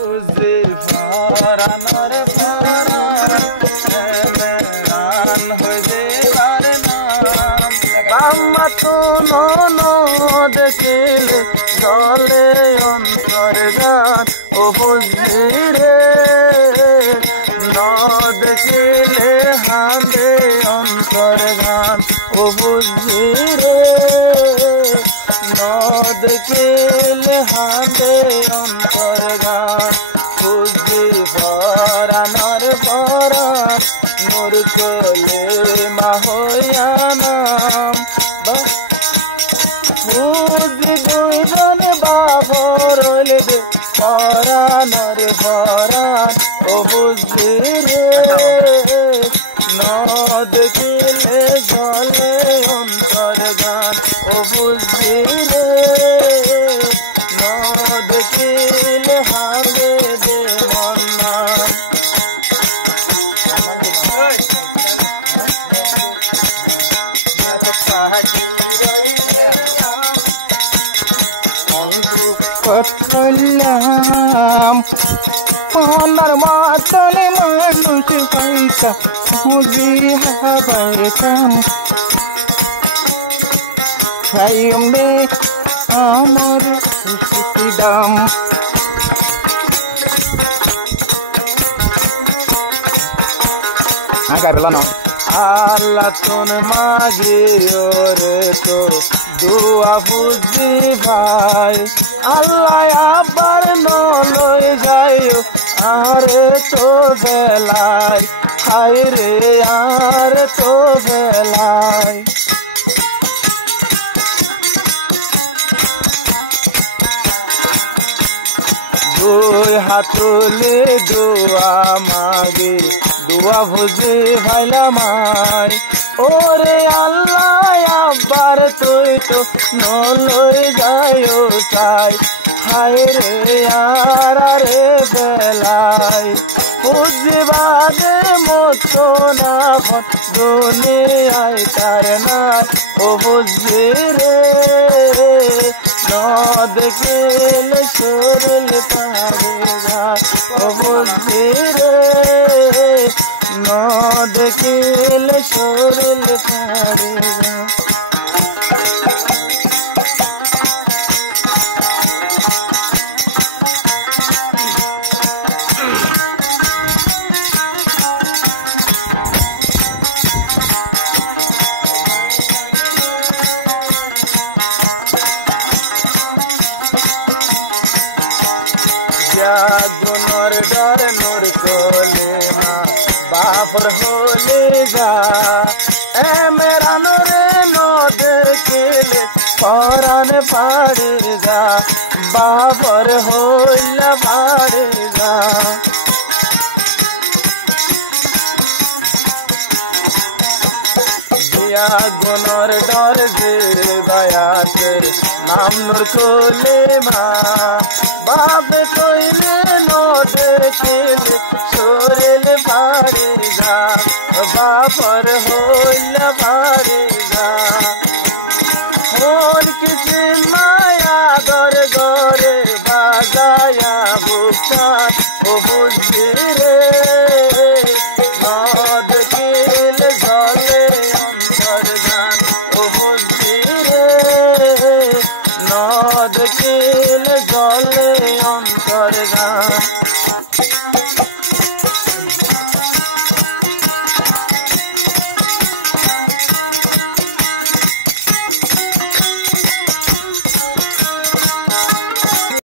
উজির ফরানর Ferran এমেরান হইবে তার নাম বাম্মা কোনো নদ কেলে জলে অন্তর গান ও বুঝিরে নদ কেলে হাঁদে অন্তর গান ও বুঝিরে নদ কেলে হাঁদে অন্তর গান বুঝি ফরানর ফরান মোর কোলে মাহয়া নাম বুঝি দুইজন বাবর দে ফরানর ফরান ও বুঝি রে নদ কেলে জলে অন্তর গান ও বুঝি রে নদ কেলে হাঁদে দে মন্না করলাম আমার মাতলে মানুষ পয়সা বুঝি হাবাইতাম খাইমে আমার দাম আগে বেলা না আল্লাহ তোন মাগে ওরে তো দুয়া বুঝি ভাই আল্লাহ আবার নলই যাইও আরে তো বেলায় হায় রে আর তো বেলায় দুই হাতুলে দোয়া মাগে দোয়া ভুজি ভাইলা মাই ওরে আল্লাহ আব্বার তুই তো নলই যাইও চাই হায় রে আর রে বেলাই বুঝিবাদে মতো না ফোন দুনিয়ায় তার নাই ও বুঝি রে নদ কেলে শরীর পারে গা ও বুঝি রে নদ কেলে শরীর পারে গা গুনর ডর নোর কোলে মা বাপর হলে যা মেরা নোরে নদ কেলে পরান পাড়ে যা বাবর হইলা পাড়ে যা গুনর ডর যে বায়াতে নাম নোর কোলে মা বাপে কইলে নদ কেলে শরীর পাড়ে যা বাপর হইলা পাড়ে যা মোর কিছু মায়া গরে গরে বাজায়া বুকান ও বুঝি রে নদ কেলে জলে অন্তর গান ও বুঝি রে নদ কেলে জলে অন্তর গান